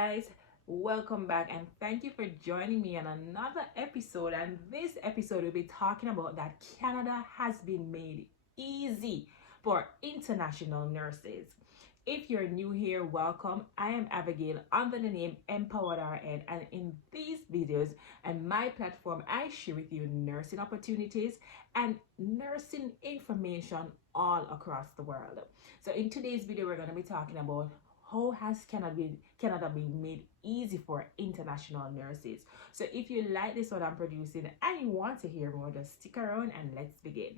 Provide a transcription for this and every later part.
guys, welcome back and thank you for joining me on another episode. And this episode will be talking about that Canada has been made easy for international nurses. If you're new here, welcome. I am Abigail under the name Empowered RN, and in these videos and my platform I share with you nursing opportunities and nursing information all across the world. So in today's video we're going to be talking about how has Canada been made easy for international nurses. So if you like this what I'm producing and you want to hear more, just stick around and let's begin.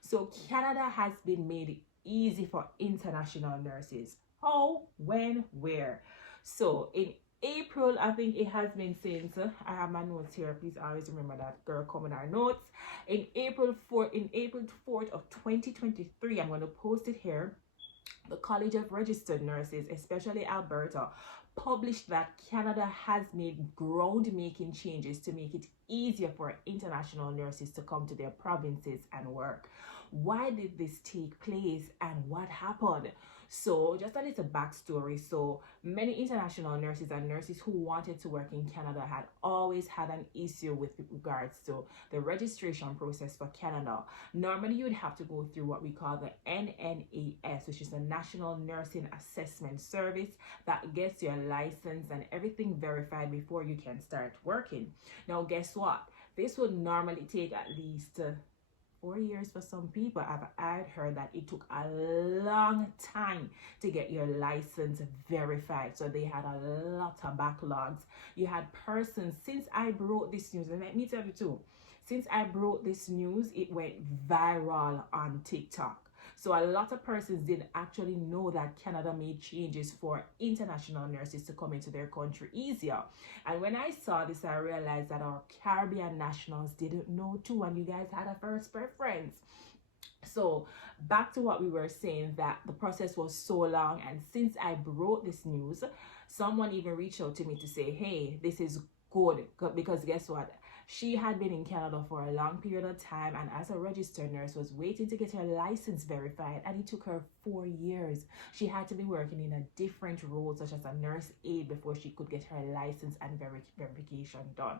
So Canada has been made easy for international nurses. How, when, where? So in April, I think it has been since I have my notes here. Please always remember that, girl, come in our notes. In April 4th of 2023, I'm going to post it here. The College of Registered Nurses, especially Alberta, published that Canada has made ground-making changes to make it easier for international nurses to come to their provinces and work. Why did this take place and what happened? So just a little backstory. So many international nurses and nurses who wanted to work in Canada had always had an issue with regards to the registration process for Canada. Normally you would have to go through what we call the NNAS, which is the National Nursing Assessment Service, that gets your license and everything verified before you can start working. Now guess what? This would normally take at least 4 years for some people. I've heard that it took a long time to get your license verified. So they had a lot of backlogs. You had persons, since I broke this news, and let me tell you too, since I broke this news, it went viral on TikTok. So a lot of persons didn't actually know that Canada made changes for international nurses to come into their country easier. And when I saw this, I realized that our Caribbean nationals didn't know too, and you guys had a first preference. So back to what we were saying, that the process was so long, and since I broke this news, someone even reached out to me to say, hey, this is good, because guess what? She had been in Canada for a long period of time, and as a registered nurse was waiting to get her license verified, and it took her 4 years. She had to be working in a different role such as a nurse aide before she could get her license and verification done.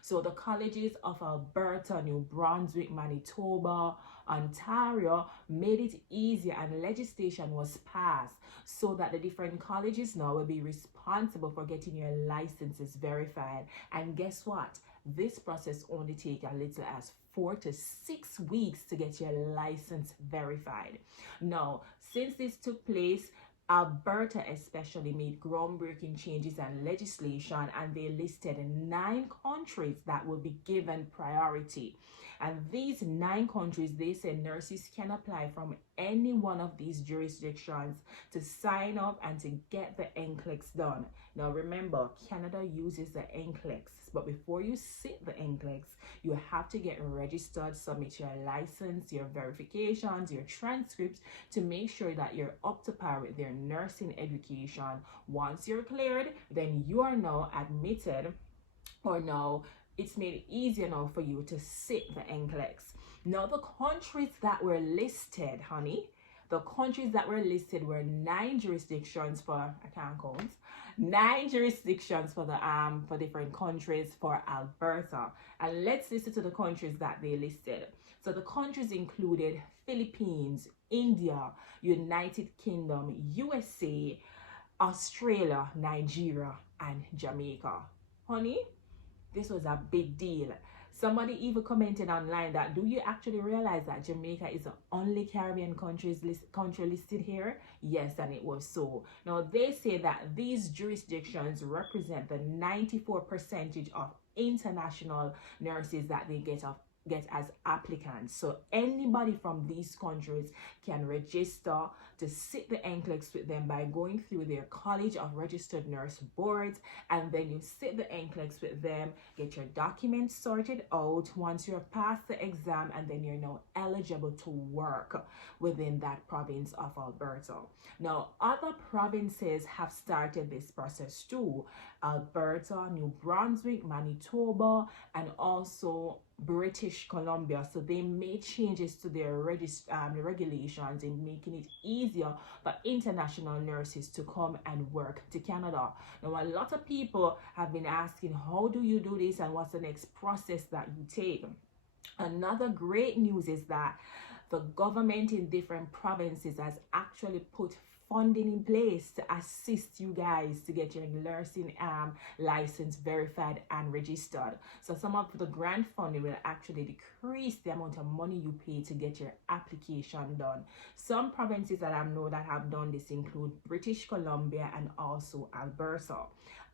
So the colleges of Alberta, New Brunswick, Manitoba, Ontario made it easier, and legislation was passed so that the different colleges now will be responsible for getting your licenses verified. And guess what? This process only takes as little as 4 to 6 weeks to get your license verified. Now, since this took place, Alberta especially made groundbreaking changes and legislation, and they listed 9 countries that will be given priority. And these 9 countries, they say nurses can apply from any one of these jurisdictions to sign up and to get the NCLEX done. Now remember, Canada uses the NCLEX, but before you sit the NCLEX, you have to get registered, submit your license, your verifications, your transcripts to make sure that you're up to par with their nursing education. Once you're cleared, then you are now admitted, or now it's made easier now for you to sit the NCLEX. Now the countries that were listed, honey, the countries that were listed were 9 jurisdictions for, I can't count, 9 jurisdictions for the for different countries for Alberta. And let's listen to the countries that they listed. So the countries included Philippines, India, United Kingdom, USA, Australia, Nigeria, and Jamaica. Honey, this was a big deal. Somebody even commented online that, do you actually realize that Jamaica is the only Caribbean country listed here? Yes, and it was so. Now, they say that these jurisdictions represent the 94% of international nurses that they get as applicants. So anybody from these countries can register to sit the NCLEX with them by going through their College of Registered Nurse boards, and then you sit the NCLEX with them, get your documents sorted out once you're past the exam, and then you're now eligible to work within that province of Alberta. Now, other provinces have started this process too. Alberta, New Brunswick, Manitoba, and also British Columbia. So they made changes to their regulations in making it easier for international nurses to come and work to Canada. Now, a lot of people have been asking, how do you do this and what's the next process that you take? Another great news is that the government in different provinces has actually put funding in place to assist you guys to get your nursing license verified and registered. So some of the grant funding will actually decrease the amount of money you pay to get your application done. Some provinces that I know that have done this include British Columbia and also Alberta.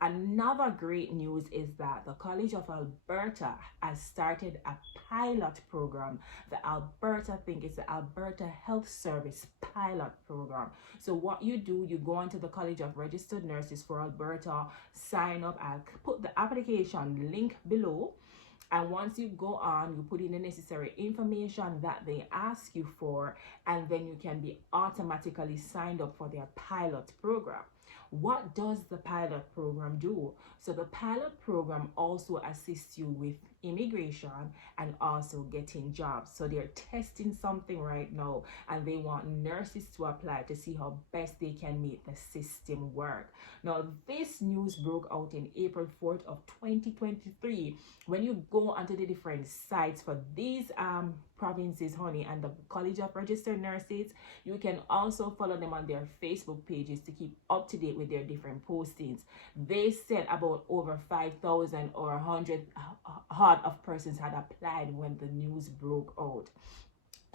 Another great news is that the College of Alberta has started a pilot program. The Alberta Health Service pilot program. So what you do, you go onto the College of Registered Nurses for Alberta, sign up. I'll put the application link below. And once you go on, you put in the necessary information that they ask you for, and then you can be automatically signed up for their pilot program. What does the pilot program do? So the pilot program also assists you with immigration and also getting jobs. So they're testing something right now, and they want nurses to apply to see how best they can make the system work. Now, this news broke out in April 4th of 2023. When you go onto the different sites for these provinces, honey, and the College of Registered Nurses, you can also follow them on their Facebook pages to keep up to date with their different postings. They said about over 5,000 or 100 of persons had applied when the news broke out.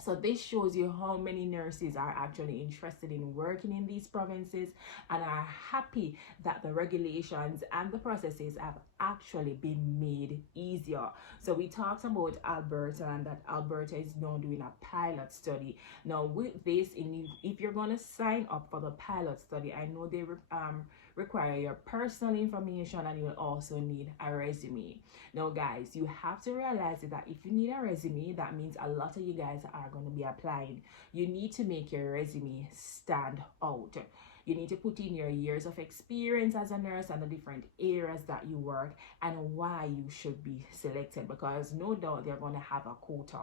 So this shows you how many nurses are actually interested in working in these provinces and are happy that the regulations and the processes have actually been made easier. So we talked about Alberta and that Alberta is now doing a pilot study. Now with this, if you're going to sign up for the pilot study, I know they require your personal information, and you will also need a resume. Now guys, you have to realize that if you need a resume, that means a lot of you guys are going to be applying. You need to make your resume stand out. You need to put in your years of experience as a nurse and the different areas that you work and why you should be selected, because no doubt they're going to have a quota.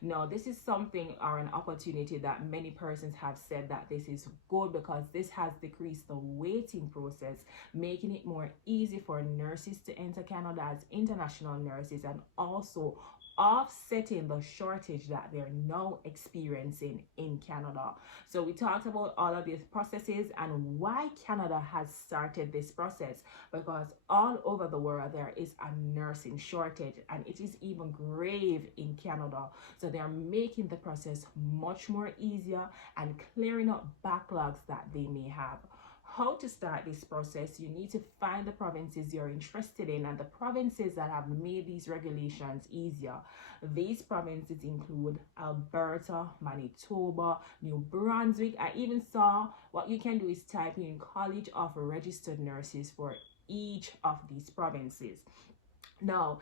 Now, this is something or an opportunity that many persons have said that this is good because this has decreased the waiting process, making it more easy for nurses to enter Canada as international nurses, and also offsetting the shortage that they're now experiencing in Canada. So we talked about all of these processes and why Canada has started this process, because all over the world there is a nursing shortage, and it is even grave in Canada. So they're making the process much more easier and clearing up backlogs that they may have. How to start this process? You need to find the provinces you're interested in and the provinces that have made these regulations easier. These provinces include Alberta, Manitoba, New Brunswick. I even saw what you can do is type in College of Registered Nurses for each of these provinces. Now,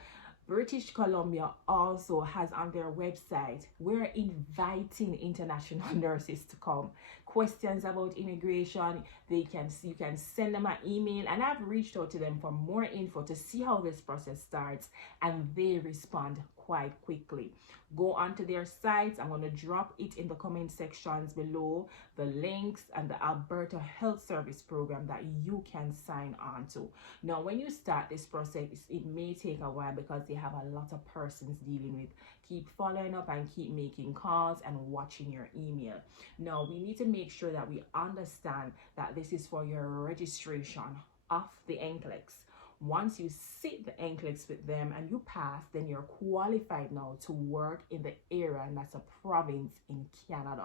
British Columbia also has on their website, we're inviting international nurses to come. Questions about immigration, you can send them an email, and I've reached out to them for more info to see how this process starts, and they respond quite quickly. Go onto their sites. I'm going to drop it in the comment sections below, the links and the Alberta Health Service program that you can sign on to. Now, when you start this process, it may take a while because they have a lot of persons dealing with. Keep following up and keep making calls and watching your email. Now, we need to make sure that we understand that this is for your registration of the NCLEX. Once you sit the NCLEX with them and you pass, then you're qualified now to work in the area, and that's a province in Canada.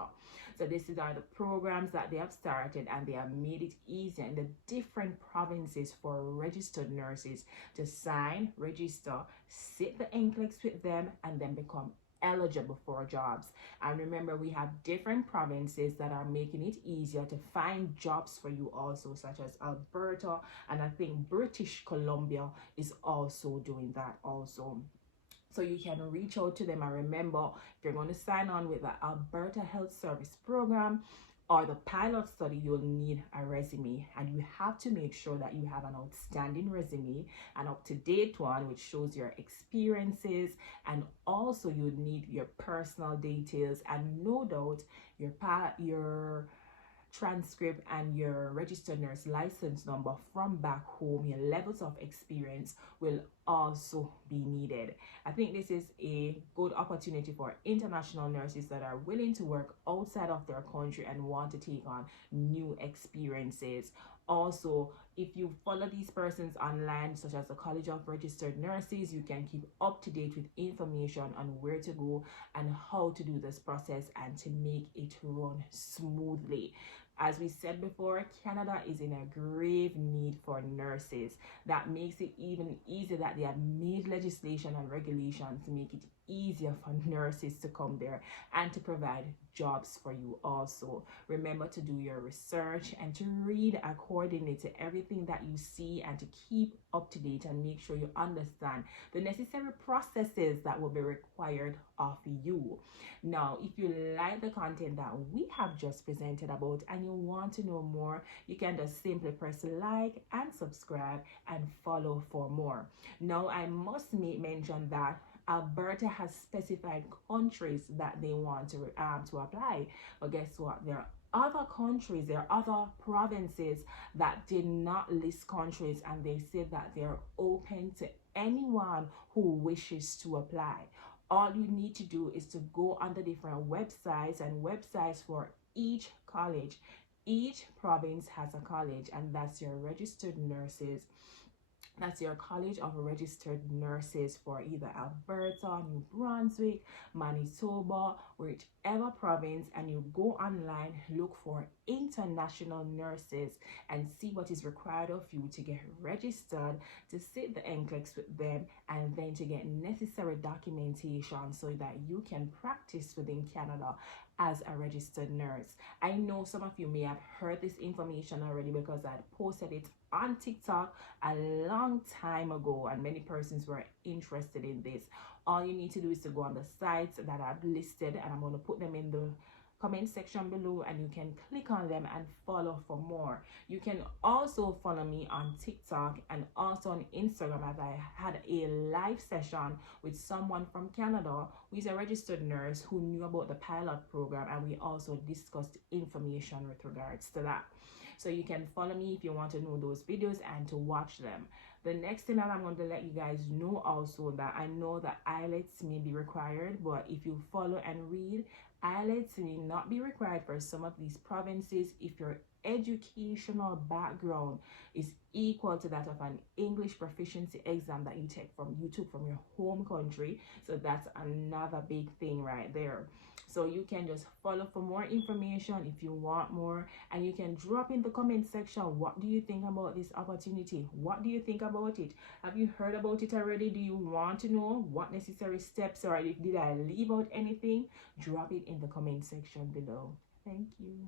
So these are the programs that they have started, and they have made it easier in the different provinces for registered nurses to sign, register, sit the NCLEX with them, and then become eligible for jobs. And remember, we have different provinces that are making it easier to find jobs for you also, such as Alberta, and I think British Columbia is also doing that also. So you can reach out to them, and remember, if you're going to sign on with the Alberta Health Service program, or the pilot study, you'll need a resume, and you have to make sure that you have an outstanding resume, an up-to-date one which shows your experiences, and also you need your personal details, and no doubt your transcript and your registered nurse license number from back home. Your levels of experience will also be needed. I think this is a good opportunity for international nurses that are willing to work outside of their country and want to take on new experiences. Also, if you follow these persons online, such as the College of Registered Nurses, you can keep up to date with information on where to go and how to do this process and to make it run smoothly. As we said before, Canada is in a grave need for nurses. That makes it even easier that they have made legislation and regulations to make it easier for nurses to come there and to provide jobs for you also. Remember to do your research and to read accordingly to everything that you see, and to keep up to date and make sure you understand the necessary processes that will be required of you. Now, if you like the content that we have just presented about and you want to know more, you can just simply press like and subscribe and follow for more. Now, I must make mention that Alberta has specified countries that they want to apply, but guess what? There are other countries, there are other provinces that did not list countries, and they said that they are open to anyone who wishes to apply. All you need to do is to go on the different websites and websites for each college. Each province has a college, and that's your registered nurses. That's your College of Registered Nurses for either Alberta, New Brunswick, Manitoba, whichever province, and you go online, look for international nurses and see what is required of you to get registered, to sit the NCLEX with them, and then to get necessary documentation so that you can practice within Canada as a registered nurse. I know some of you may have heard this information already because I posted it on TikTok a long time ago, and many persons were interested in this. All you need to do is to go on the sites that I've listed, and I'm going to put them in the comment section below, and you can click on them and follow for more. You can also follow me on TikTok and also on Instagram, as I had a live session with someone from Canada who is a registered nurse who knew about the pilot program, and we also discussed information with regards to that. So you can follow me if you want to know those videos and to watch them. The next thing that I'm going to let you guys know also, that I know that IELTS may be required, but if you follow and read, IELTS may not be required for some of these provinces if your educational background is equal to that of an English proficiency exam that you took from your home country. So that's another big thing right there. So you can just follow for more information if you want more, and you can drop in the comment section, what do you think about this opportunity? What do you think about it? Have you heard about it already? Do you want to know what necessary steps, or did I leave out anything? Drop it in the comment section below. Thank you.